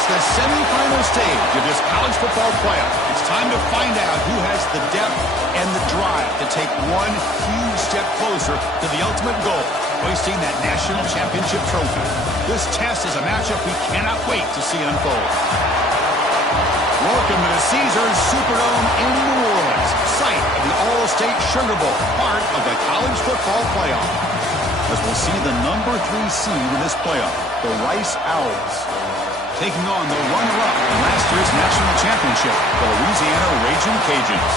It's the semifinal stage of this college football playoff. It's time to find out who has the depth and the drive to take one huge step closer to the ultimate goal, hoisting that national championship trophy. This test is a matchup we cannot wait to see unfold. Welcome to the Caesars Superdome in New Orleans, site of the All-State Sugar Bowl, part of the college football playoff. As we'll see the number 3 seed in this playoff, the Rice Owls, taking on the runner-up in last year's national championship, the Louisiana Ragin' Cajuns.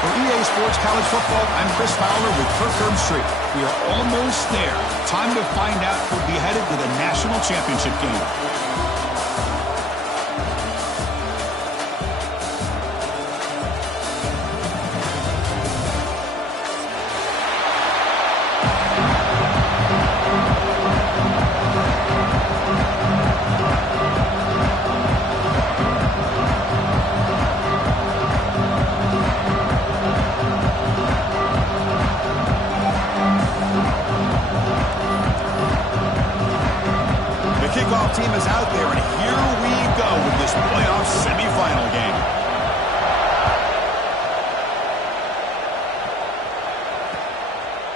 For EA Sports College Football, I'm Chris Fowler with Kirk Herbstreit. We are almost there. Time to find out who'll be headed to the national championship game. Team is out there, and here we go with this playoff semifinal game.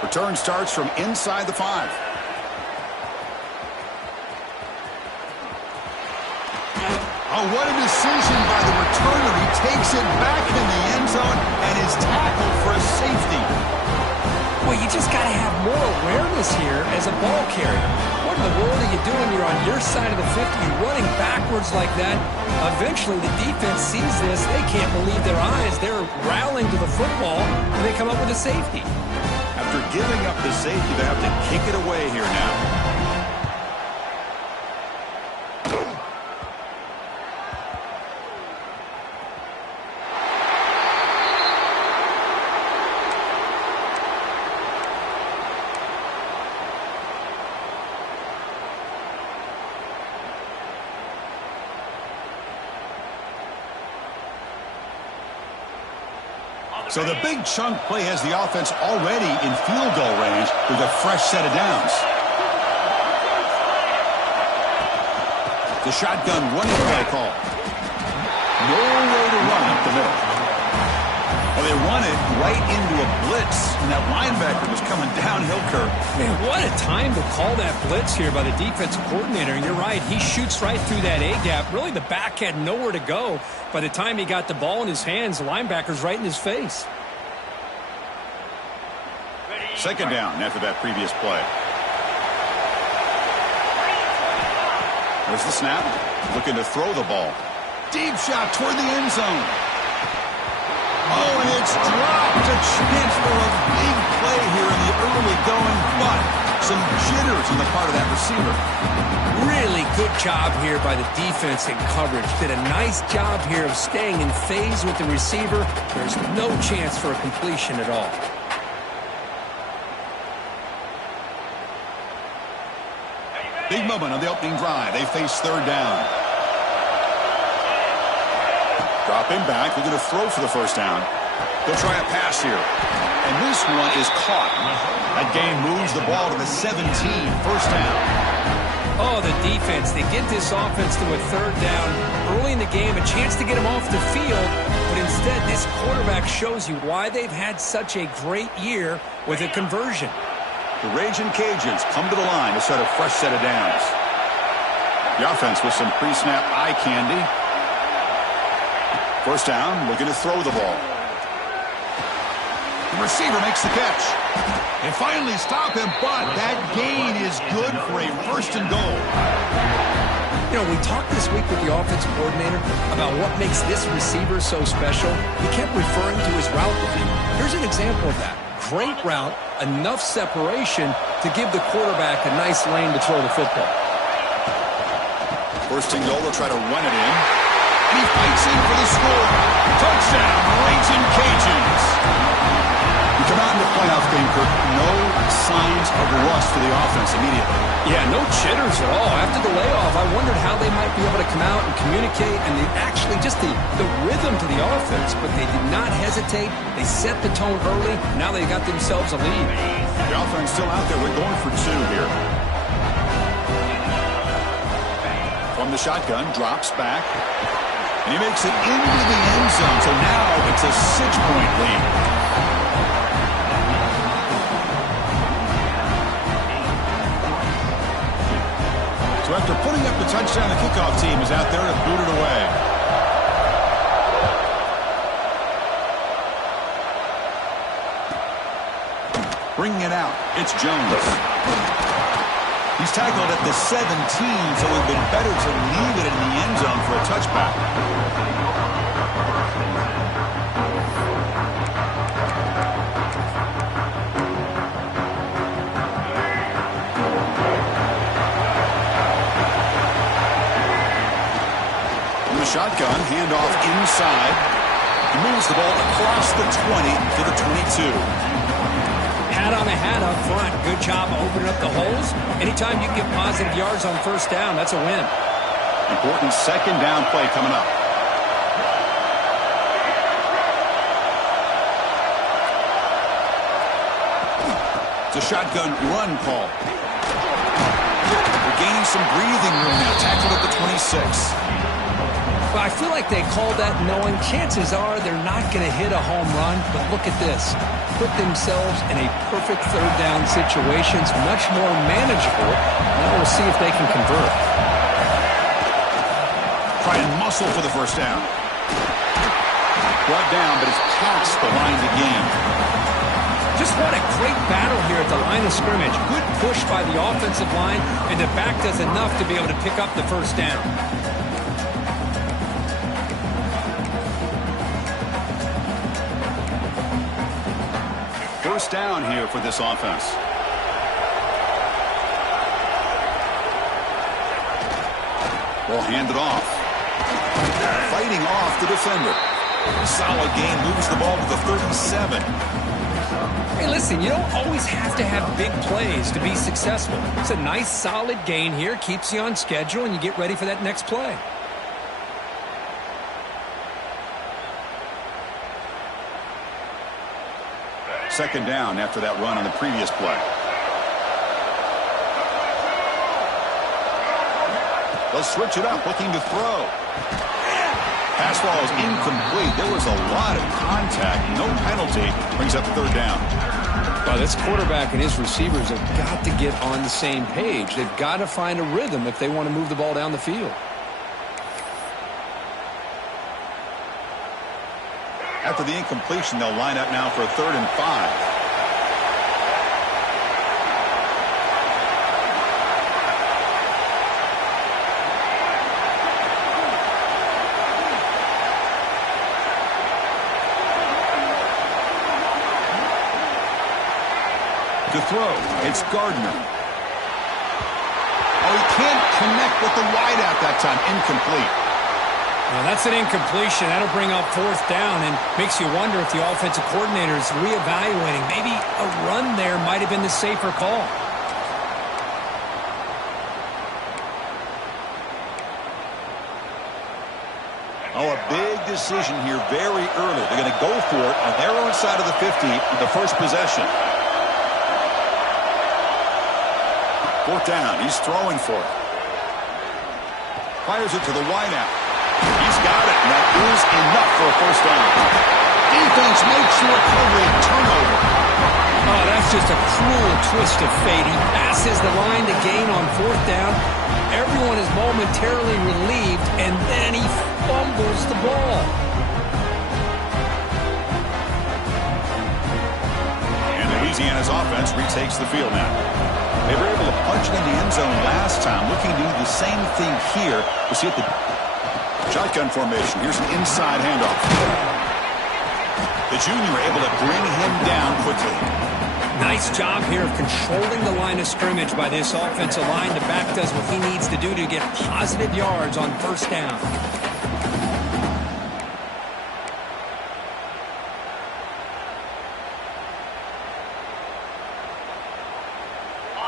Return starts from inside the 5. Oh, what a decision by the returner. He takes it back in the end zone and is tackled for a safety. Well, you just got to have more awareness here as a ball carrier. What in the world are you doing? You're on your side of the 50. You're running backwards like that. Eventually, the defense sees this. They can't believe their eyes. They're rallying to the football, and they come up with a safety. After giving up the safety, they have to kick it away here now. So the big chunk play has the offense already in field goal range with a fresh set of downs. The shotgun running play call. No way to run up the middle. Well, they run it right into a blitz, and that linebacker was coming downhill, Kirk. Man, what a time to call that blitz here by the defensive coordinator. And you're right, he shoots right through that A-gap. Really, the back had nowhere to go. By the time he got the ball in his hands, the linebacker's right in his face. Second down after that previous play. There's the snap. Looking to throw the ball. Deep shot toward the end zone. Oh, and it's dropped. A chance for a big play here in the early going, but some jitters on the part of that receiver. Really good job here by the defense in coverage. Did a nice job here of staying in phase with the receiver. There's no chance for a completion at all. Big moment on the opening drive. They face third down. Dropping back. They're going to throw for the first down. They'll try a pass here. And this one is caught. That gain moves the ball to the 17. First down. Oh, the defense. They get this offense to a third down early in the game. A chance to get them off the field. But instead, this quarterback shows you why they've had such a great year with a conversion. The Ragin' Cajuns come to the line to set a fresh set of downs. The offense with some pre-snap eye candy. First down, looking to throw the ball. The receiver makes the catch. They finally stop him, but that gain is good for a first and goal. You know, we talked this week with the offensive coordinator about what makes this receiver so special. He kept referring to his route running. Here's an example of that. Great route, enough separation to give the quarterback a nice lane to throw the football. First and goal, they'll try to run it in. And he fights in for the score. Touchdown, Ragin' Cajuns. You come out in the playoff game, Kirk, no signs of rust for the offense immediately. Yeah, no jitters at all. After the layoff, I wondered how they might be able to come out and communicate, and they actually just the rhythm to the offense, but they did not hesitate. They set the tone early. Now they got themselves a lead. The offense still out there. We're going for 2 here. From the the shotgun, drops back. And he makes it into the end zone. So now it's a 6-point lead. So after putting up the touchdown, the kickoff team is out there to boot it away. Bringing it out, it's Jones. He's tackled at the 17, so it would have been better to leave it in the end zone for a touchback. From the shotgun, handoff inside. He moves the ball across the 20 to the 22. Hat on the hat up front. Good job opening up the holes. Anytime you get positive yards on first down, that's a win. Important second down play coming up. It's a shotgun run call. They're gaining some breathing room now. Tackled at the 26. Well, I feel like they called that knowing chances are they're not going to hit a home run, but look at this. Put themselves in a perfect third down situation. It's much more manageable. Now we'll see if they can convert. Try and muscle for the first down. Brought down, but it's past the line to gain. Just what a great battle here at the line of scrimmage. Good push by the offensive line, and the back does enough to be able to pick up the first down. First down here for this offense. Ball handed off. Fighting off the defender. Solid gain, moves the ball to the 37. Hey, listen, you don't always have to have big plays to be successful. It's a nice, solid gain here. Keeps you on schedule, and you get ready for that next play. Second down after that run on the previous play. They'll switch it up, looking to throw. Pass ball is incomplete. There was a lot of contact. No penalty. Brings up third down. Well, this quarterback and his receivers have got to get on the same page. They've got to find a rhythm if they want to move the ball down the field. After the incompletion, they'll line up now for a 3rd and 5. To throw, it's Gardner. Oh, he can't connect with the wideout that time. Incomplete. Well, that's an incompletion. That'll bring up fourth down and makes you wonder if the offensive coordinator is reevaluating. Maybe a run there might have been the safer call. Oh, a big decision here very early. They're going to go for it on their own side of the 50 in the first possession. Fourth down. He's throwing for it. Fires it to the wideout. He's got it, and that is enough for a first down. Defense makes the recovery. Turnover. Oh, that's just a cruel twist of fate. He passes the line to gain on fourth down. Everyone is momentarily relieved, and then he fumbles the ball. And Louisiana's offense retakes the field now. They were able to punch it in the end zone last time. Looking to do the same thing here. We'll see at the shotgun formation. Here's an inside handoff. The junior able to bring him down quickly. Nice job here of controlling the line of scrimmage by this offensive line. The back does what he needs to do to get positive yards on first down.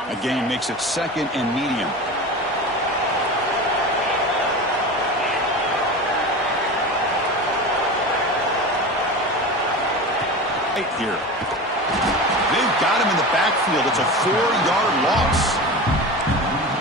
A gain makes it 2nd and medium. Right here. They've got him in the backfield. It's a 4-yard loss.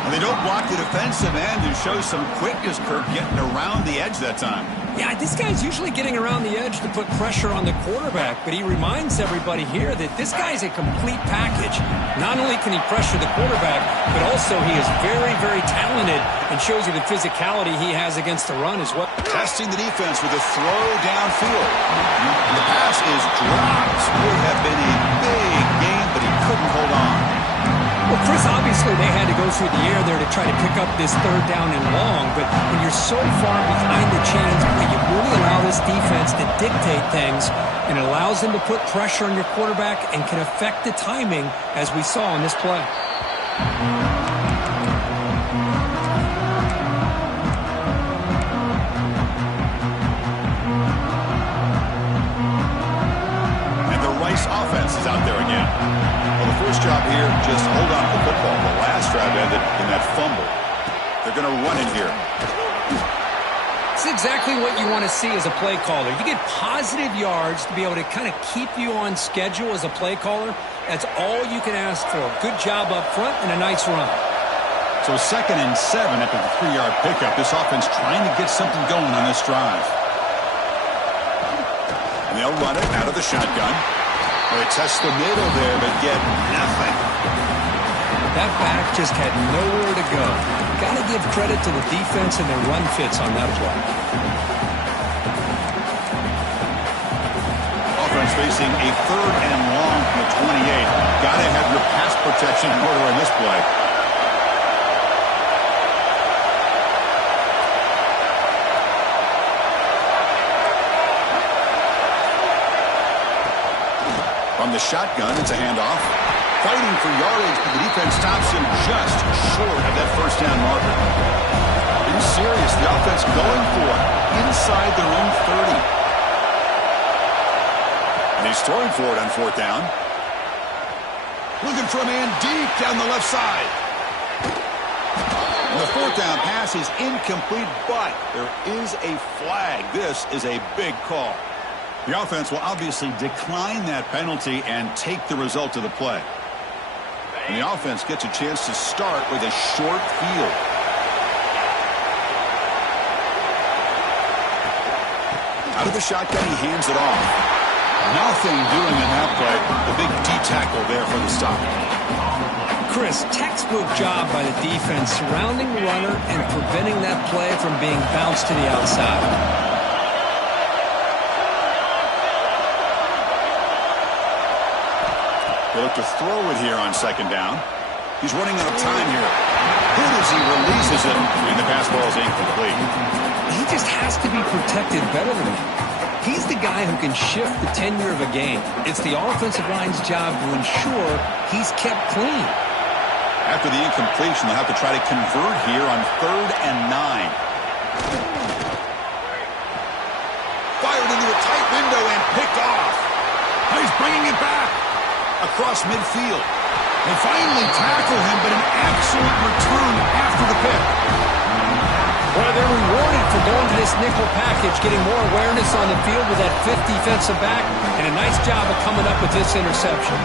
And they don't block the defensive end and show some quickness, Kirk, getting around the edge that time. Yeah, this guy's usually getting around the edge to put pressure on the quarterback, but he reminds everybody here that this guy's a complete package. Not only can he pressure the quarterback, but also he is very, very talented and shows you the physicality he has against the run as well. Testing the defense with a throw downfield. And the pass is dropped. Would have been a big game, but he couldn't hold on. Well, Chris, obviously they had to go through the air there to try to pick up this third down and long, but when you're so far behind the chains, you really allow this defense to dictate things, and it allows them to put pressure on your quarterback and can affect the timing, as we saw in this play. And the Rice offense is out there again. Well, the first job here, just hold on to the football. The last drive ended in that fumble. They're going to run it here. It's exactly what you want to see as a play caller. You get positive yards to be able to kind of keep you on schedule as a play caller. That's all you can ask for. Good job up front and a nice run. So 2nd and 7 after the 3-yard pickup. This offense trying to get something going on this drive. And they'll run it out of the shotgun. They test the middle there, but get nothing. That back just had nowhere to go. Got to give credit to the defense and their run fits on that play. Offense facing a 3rd and long from the 28. Got to have your pass protection in order in this play. From the shotgun, it's a handoff. Fighting for yardage, but the defense stops him just short of that first down marker. Being serious, the offense going for it inside their own 30. And he's throwing for it on 4th down. Looking for a man deep down the left side. And the 4th down pass is incomplete, but there is a flag. This is a big call. The offense will obviously decline that penalty and take the result of the play. And the offense gets a chance to start with a short field. Out of the shotgun, he hands it off. Nothing doing in that play. The big D tackle there for the stop. Chris, textbook job by the defense surrounding the runner and preventing that play from being bounced to the outside. They look to throw it here on 2nd down. He's running out of time here. Good as he releases it, and the pass ball is incomplete. He just has to be protected better than that. He's the guy who can shift the tenure of a game. It's the offensive line's job to ensure he's kept clean. After the incompletion, they'll have to try to convert here on 3rd and 9. Fired into a tight window and picked off. Now he's bringing it back across midfield. They finally tackle him, but an excellent return after the pick. Well, they're rewarded for going to this nickel package, getting more awareness on the field with that 5th defensive back, and a nice job of coming up with this interception.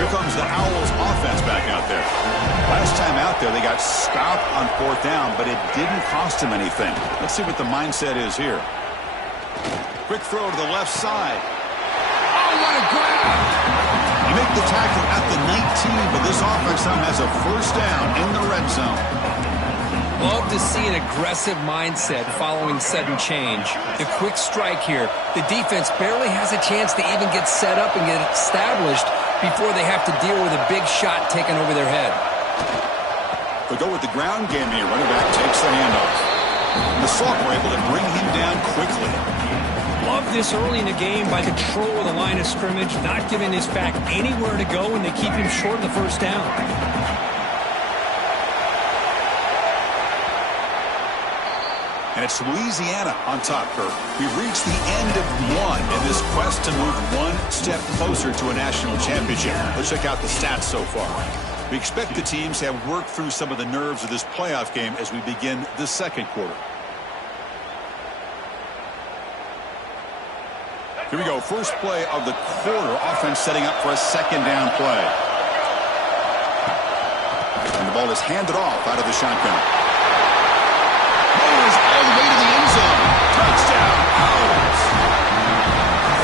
Here comes the Owls offense back out there. Last time out there, they got stopped on 4th down, but it didn't cost them anything. Let's see what the mindset is here. Quick throw to the left side. Oh, what a grab! You make the tackle at the 19, but this offense now has a 1st down in the red zone. Love to see an aggressive mindset following sudden change. The quick strike here. The defense barely has a chance to even get set up and get established before they have to deal with a big shot taken over their head. They go with the ground game here. Running back takes the handoff. And the Sauk were able to bring him down quickly. Love this early in the game by control of the line of scrimmage, not giving his back anywhere to go, and they keep him short of the 1st down. And it's Louisiana on top, Kirk. We've reached the end of one in this quest to move one step closer to a national championship. Let's check out the stats so far. We expect the teams to have worked through some of the nerves of this playoff game as we begin the 2nd quarter. Here we go. First play of the quarter. Offense setting up for a second down play. And the ball is handed off out of the shotgun. Ball is all the way to the end zone. Touchdown, Owls.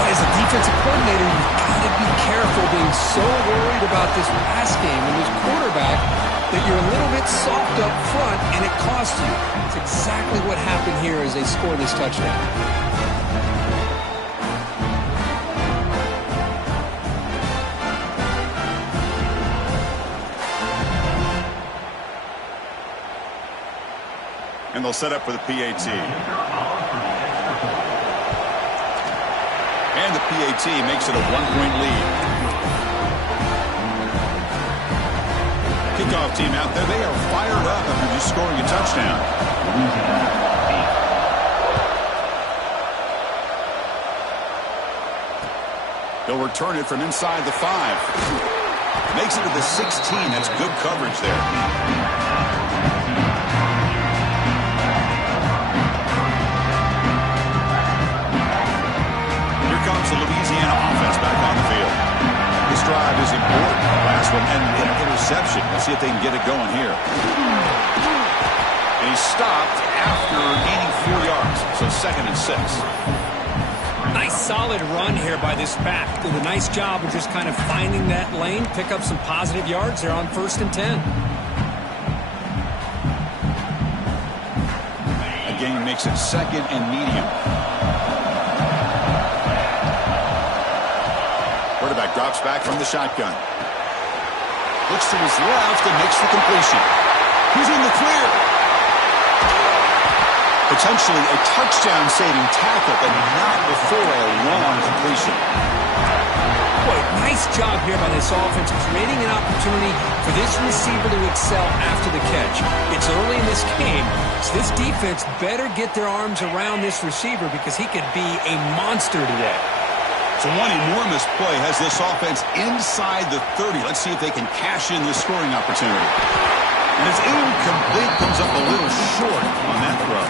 As a defensive coordinator, you've got to be careful being so worried about this pass game and this quarterback that you're a little bit soft up front and it costs you. It's exactly what happened here as they score this touchdown. And they'll set up for the PAT. And the PAT makes it a 1-point lead. Kickoff team out there. They are fired up after just scoring a touchdown. They'll return it from inside the 5. Makes it to the 16. That's good coverage there. The Louisiana offense back on the field. This drive is important. Last one and an interception. Let's see if they can get it going here. And he stopped after gaining 4 yards. So 2nd and 6. Nice solid run here by this back. Did a nice job of just kind of finding that lane, pick up some positive yards there on 1st and 10. Again, makes it 2nd and medium. Quarterback drops back from the shotgun. Looks to his left and makes the completion. He's in the clear. Potentially a touchdown-saving tackle, but not before a long completion. Boy, nice job here by this offense, creating an opportunity for this receiver to excel after the catch. It's early in this game, so this defense better get their arms around this receiver because he could be a monster today. So one enormous play has this offense inside the 30. Let's see if they can cash in this scoring opportunity. And it's incomplete, comes up a little short on that throw.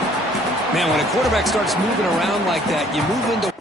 Man, when a quarterback starts moving around like that, you move into...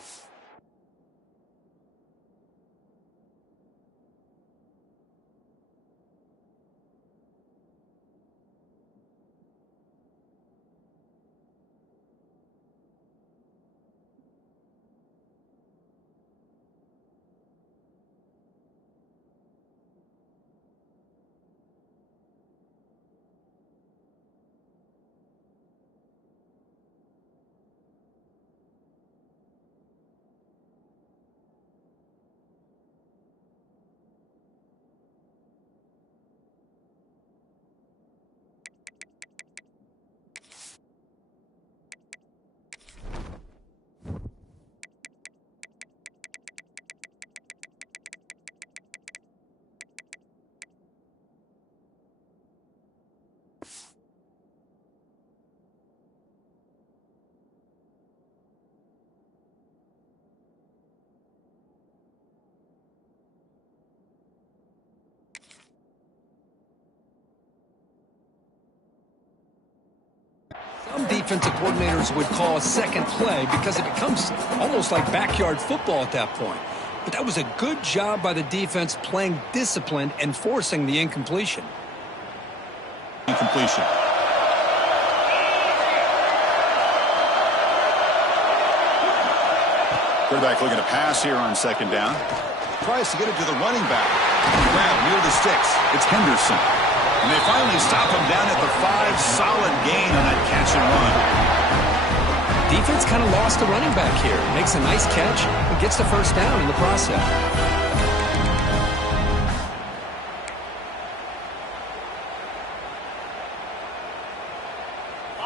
Some defensive coordinators would call a second play because it becomes almost like backyard football at that point. But that was a good job by the defense playing disciplined and forcing the incompletion. Incompletion. Quarterback looking to pass here on 2nd down. Tries to get it to the running back. Grab near the sticks. It's Henderson. And they finally stop him down at the 5. Solid gain on that catch and run. Defense kind of lost the running back here. Makes a nice catch and gets the first down in the process.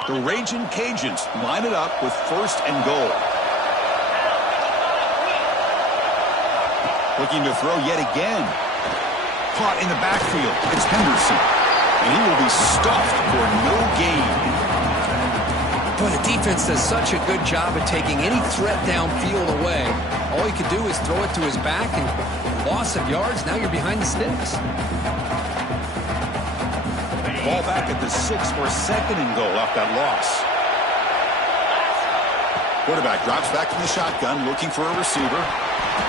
The Raging Cajuns line it up with 1st and goal. Looking to throw yet again. Caught in the backfield. It's Henderson. And he will be stuffed for no gain. Boy, the defense does such a good job at taking any threat downfield away. All he could do is throw it to his back, and loss of yards, now you're behind the sticks. Ball back at the 6 for 2nd and goal off that loss. Quarterback drops back in the shotgun, looking for a receiver.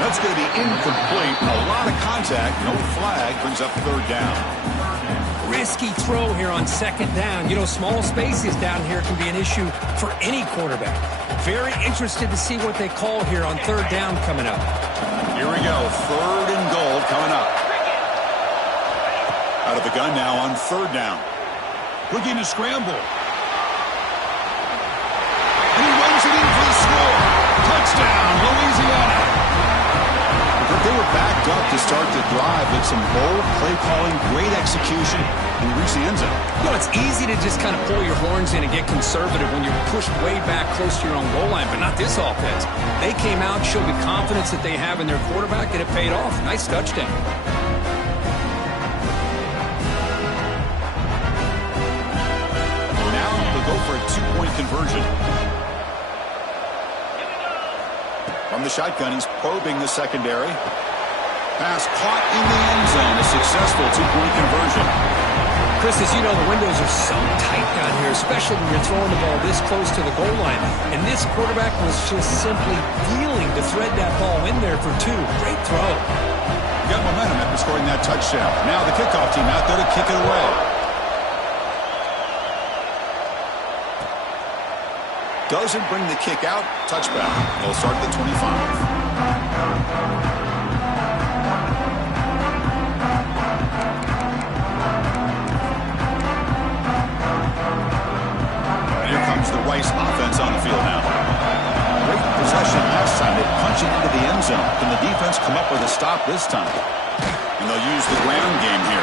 That's going to be incomplete. A lot of contact. No flag. Brings up third down. Risky throw here on second down. You know, small spaces down here can be an issue for any quarterback. Very interested to see what they call here on third down coming up. Here we go. Third and goal coming up. Out of the gun now on third down. Looking to scramble. And he runs it in for the score. Touchdown, Louisiana. But they were backed up to start the drive with some bold play calling, great execution, and reach the end zone. You know, it's easy to just kind of pull your horns in and get conservative when you're pushed way back close to your own goal line, but not this offense. They came out, showed the confidence that they have in their quarterback, and it paid off. Nice touchdown. Now they'll go for a two-point conversion. From the shotgun, he's probing the secondary. Pass caught in the end zone. A successful two-point conversion. Chris, as you know, the windows are so tight down here, especially when you're throwing the ball this close to the goal line. And this quarterback was just simply dealing to thread that ball in there for two. Great throw. Got momentum after scoring that touchdown. Now the kickoff team out there to kick it away. Doesn't bring the kick out. Touchback. They'll start at the 25. Here comes the Rice offense on the field now. Great possession last time. They punch it into the end zone. Can the defense come up with a stop this time? And they'll use the ground game here.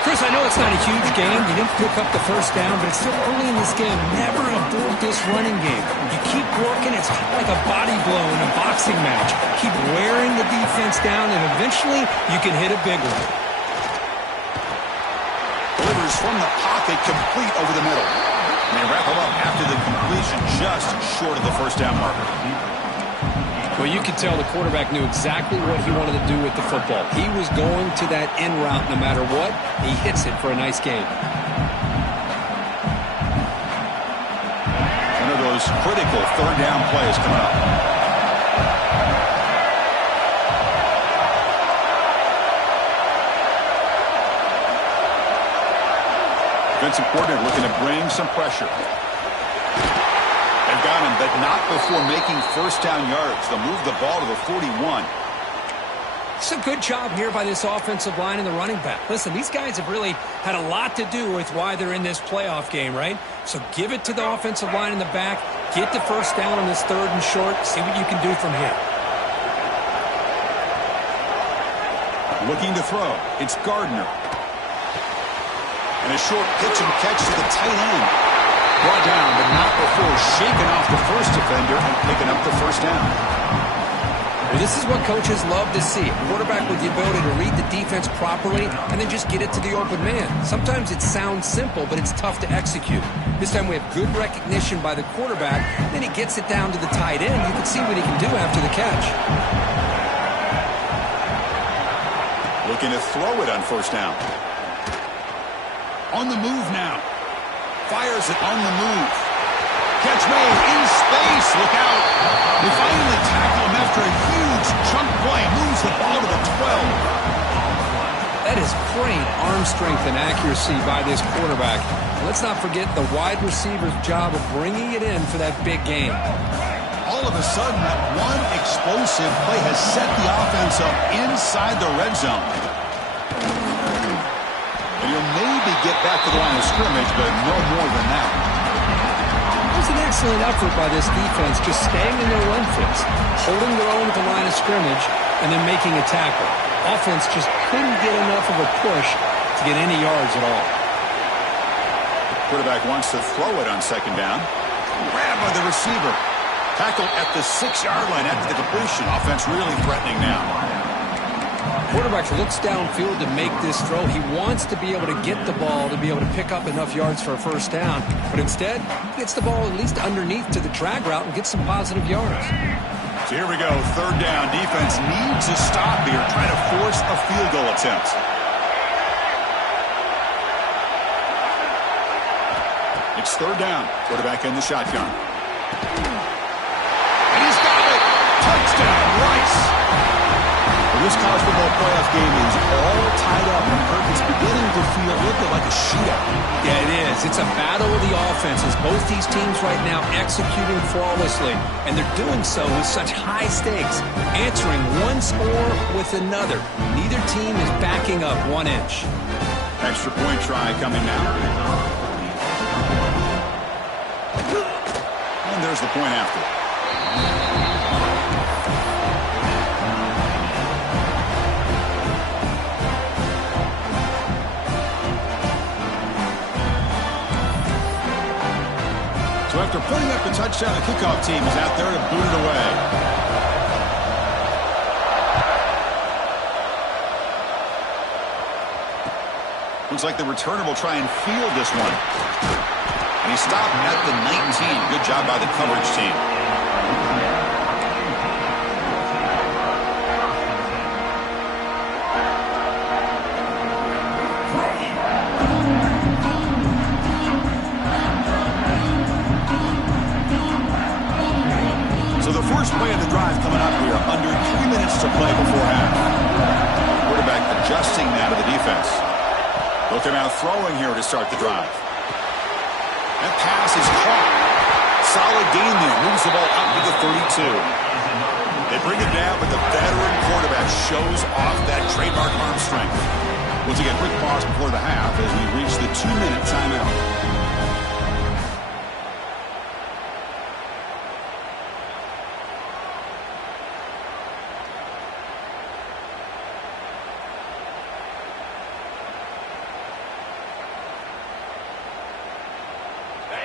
Chris, I know it's not a huge game. You didn't pick up the first down, but it's still early in this game. Never abort this running game. You keep working. It's kind of like a body blow in a boxing match. Keep wearing the defense down, and eventually you can hit a big one. Delivers from the pocket, complete over the middle. And they wrap him up after the completion, just short of the first down marker. Well, you could tell the quarterback knew exactly what he wanted to do with the football. He was going to that in route no matter what. He hits it for a nice gain. One of those critical third down plays coming up. Defensive coordinator looking to bring some pressure. They've got him, but not before making first down yards. They'll move the ball to the 41. It's a good job here by this offensive line and the running back. Listen, these guys have really had a lot to do with why they're in this playoff game, right? So give it to the offensive line in the back. Get the first down on this third and short. See what you can do from here. Looking to throw. It's Gardner. And a short pitch and catch to the tight end. Brought down, but not before shaking off the first defender and picking up the first down. Well, this is what coaches love to see. A quarterback with the ability to read the defense properly and then just get it to the open man. Sometimes it sounds simple, but it's tough to execute. This time we have good recognition by the quarterback. Then he gets it down to the tight end. You can see what he can do after the catch. Looking to throw it on first down. On the move now. Fires it on the move. Catch made in space. Look out. They finally tackle him after a huge chunk play. Moves the ball to the 12. That is great arm strength and accuracy by this quarterback. Let's not forget the wide receiver's job of bringing it in for that big game. All of a sudden, that one explosive play has set the offense up inside the red zone. And you'll maybe get back to the line of scrimmage, but no more than that. It was an excellent effort by this defense, just staying in their run fix, holding their own at the line of scrimmage, and then making a tackle. Offense just couldn't get enough of a push to get any yards at all. Quarterback wants to throw it on second down. Grabbed by the receiver. Tackle at the 6-yard line after the completion. Offense really threatening now. Quarterback looks downfield to make this throw. He wants to be able to get the ball to be able to pick up enough yards for a first down. But instead, he gets the ball at least underneath to the drag route and gets some positive yards. So here we go. Third down. Defense needs a stop here. Trying to force a field goal attempt. It's third down. Quarterback in the shotgun. Touchdown, Rice. Well, this college football playoff game is all tied up, and Kirk is beginning to feel a little bit like a shootout. Yeah, it is. It's a battle of the offenses. Both these teams right now executing flawlessly, and they're doing so with such high stakes, answering one score with another. Neither team is backing up 1 inch. Extra point try coming now. And there's the point after. So after putting up the touchdown, the kickoff team is out there to boot it away. Looks like the returner will try and field this one. And he stopped at the 19. Good job by the coverage team. So the first play of the drive coming up here, under 3 minutes to play before half. Quarterback adjusting now to the defense. Looking out throwing here to start the drive. That pass is caught. Solid gain there. Moves the ball up to the 32. They bring it down, but the veteran quarterback shows off that trademark arm strength. Once again, quick pause before the half as we reach the 2-minute timeout.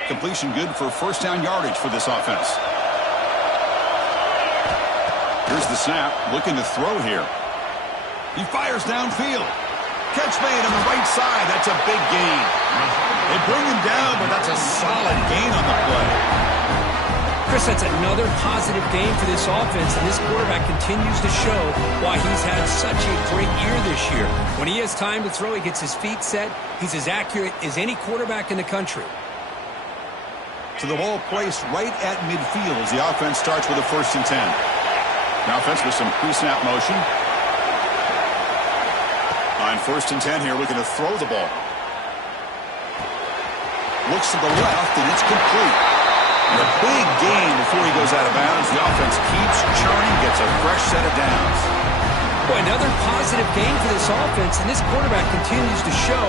Completion good for first down yardage for this offense. Here's the snap, looking to throw here. He fires downfield. Catch made on the right side. That's a big gain. They bring him down, but that's a solid gain on the play. Chris, that's another positive game for this offense, and this quarterback continues to show why he's had such a great year this year. When he has time to throw, he gets his feet set. He's as accurate as any quarterback in the country. So the ball placed right at midfield as the offense starts with a 1st and 10. The offense with some pre-snap motion. On 1st and 10 here, looking to throw the ball. Looks to the left, and it's complete. And a big gain before he goes out of bounds. The offense keeps churning, gets a fresh set of downs. Boy, another positive game for this offense, and this quarterback continues to show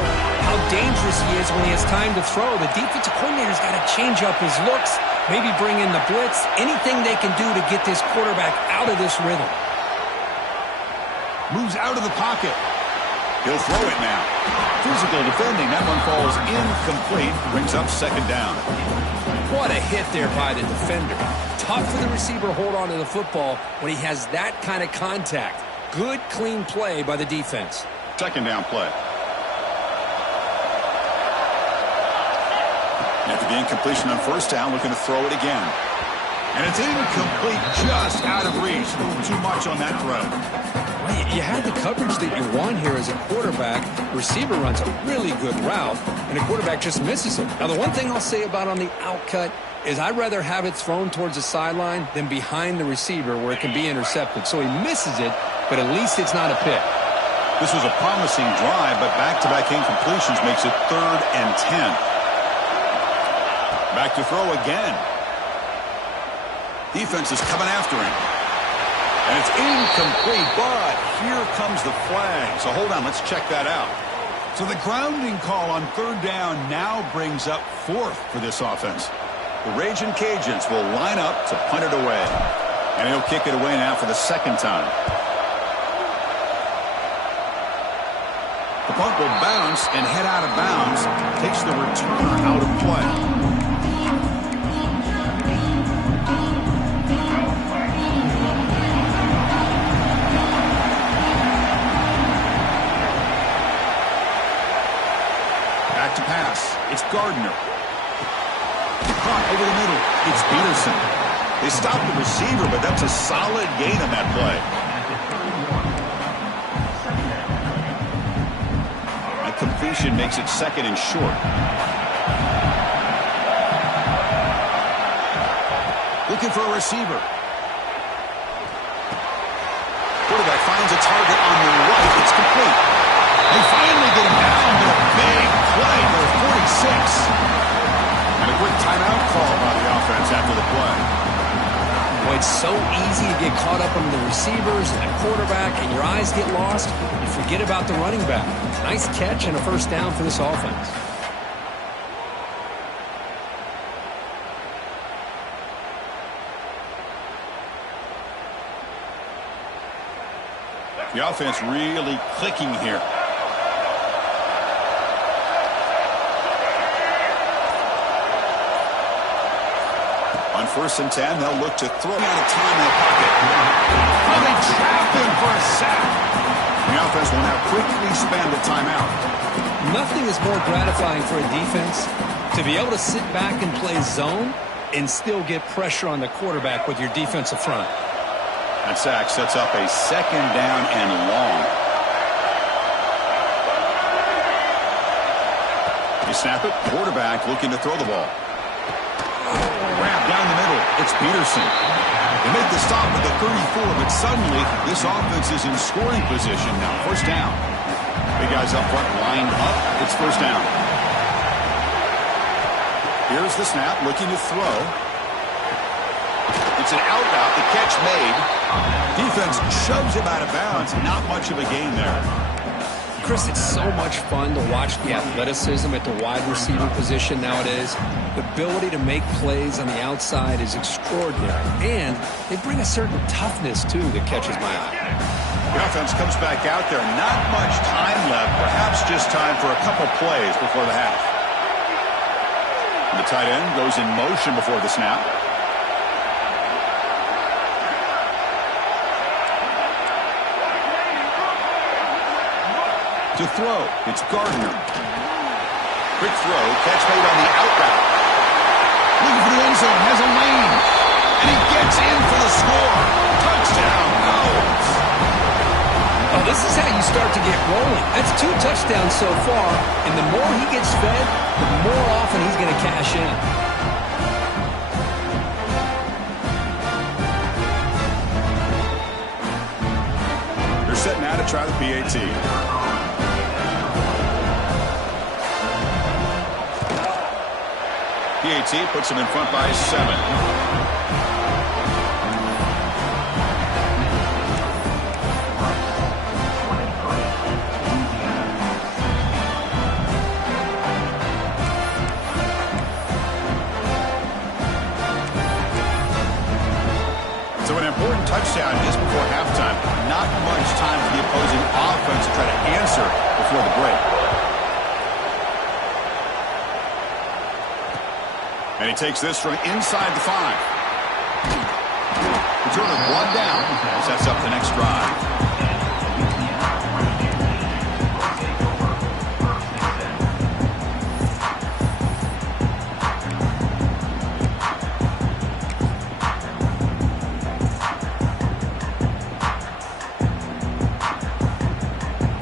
how dangerous he is when he has time to throw. The defensive coordinator's got to change up his looks, maybe bring in the blitz, anything they can do to get this quarterback out of this rhythm. Moves out of the pocket. He'll throw it now. Physical defending. That one falls incomplete. Brings up 2nd down. What a hit there by the defender. Tough for the receiver to hold on to the football when he has that kind of contact. Good, clean play by the defense. 2nd down play. After the incompletion on 1st down, looking to throw it again. And it's incomplete, just out of reach. A little too much on that throw. Well, you had the coverage that you want here as a quarterback. Receiver runs a really good route, and the quarterback just misses it. Now, the one thing I'll say about on the outcut is I'd rather have it thrown towards the sideline than behind the receiver where it can be intercepted. So he misses it, but at least it's not a pick. This was a promising drive, but back-to-back incompletions makes it 3rd and 10. Back to throw again. Defense is coming after him. And it's incomplete, but here comes the flag. So hold on, let's check that out. So the grounding call on 3rd down now brings up 4th for this offense. The Ragin' Cajuns will line up to punt it away. And he'll kick it away now for the 2nd time. The punt will bounce and head out of bounds. Takes the returner out of play. Back to pass. It's Gardner. Caught over the middle. It's Peterson. They stop the receiver, but that's a solid gain on that play. That completion makes it 2nd and short. Looking for a receiver. timeout call by the offense after the play. Boy, it's so easy to get caught up on the receivers and the quarterback, and your eyes get lost. You forget about the running back. Nice catch and a first down for this offense. The offense really clicking here. On 1st and 10, they'll look to throw out of time in the pocket. Oh, they trap him for a sack. The offense will now quickly spend a timeout. Nothing is more gratifying for a defense to be able to sit back and play zone and still get pressure on the quarterback with your defensive front. That sack sets up a 2nd down and long. You snap it, quarterback looking to throw the ball. Wrap down the middle, it's Peterson. They make the stop at the 34, but suddenly this offense is in scoring position now. 1st down. Big guys up front lined up, it's 1st down. Here's the snap, looking to throw. It's an out route, the catch made. Defense shoves him out of bounds. Not much of a gain there. Chris, it's so much fun to watch the athleticism at the wide receiver position nowadays. The ability to make plays on the outside is extraordinary. And they bring a certain toughness, too, that catches my eye. The offense comes back out there. Not much time left. Perhaps just time for a couple plays before the half. And the tight end goes in motion before the snap. To throw, it's Gardner. Quick throw, catch made on the out route. Looking for the end zone, has a lane. And he gets in for the score. Touchdown, Owls. Oh, this is how you start to get rolling. That's 2 touchdowns so far, and the more he gets fed, the more often he's going to cash in. They're set now to try the PAT. PAT puts him in front by 7. So an important touchdown just before halftime. Not much time for the opposing offense to try to answer before the break. And he takes this from inside the 5. Return of 1 down. Sets up the next drive.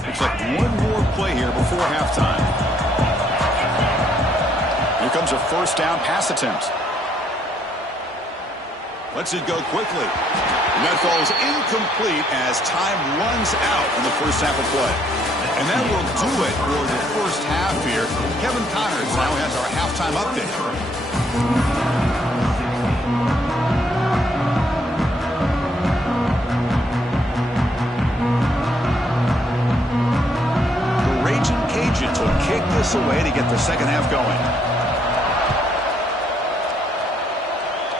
Looks like one more play here before halftime. Here comes a 1st down pass attempt. Lets it go quickly. And that falls incomplete as time runs out in the 1st half of play. And that will do it for the 1st half here. Kevin Connors now has our halftime update. The Raging Cajuns will kick this away to get the 2nd half going.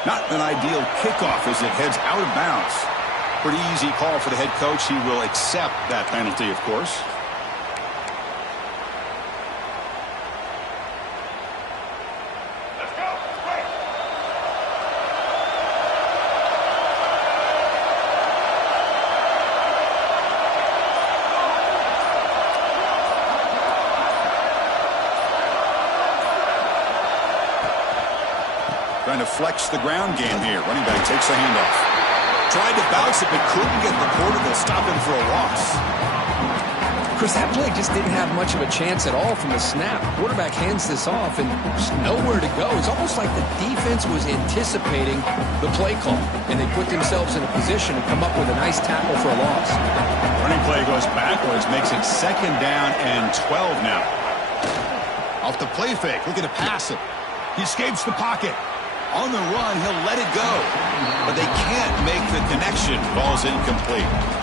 Not an ideal kickoff as it heads out of bounds. Pretty easy call for the head coach. He will accept that penalty, of course. Trying to flex the ground game here. Running back takes the handoff. Tried to bounce it, but couldn't get the quarter to stop him for a loss. Chris, that play just didn't have much of a chance at all from the snap. Quarterback hands this off and just nowhere to go. It's almost like the defense was anticipating the play call, and they put themselves in a position to come up with a nice tackle for a loss. Running play goes backwards, makes it 2nd down and 12 now. Off the play fake, looking to pass it. He escapes the pocket. On the run, he'll let it go. But they can't make the connection. Ball's incomplete.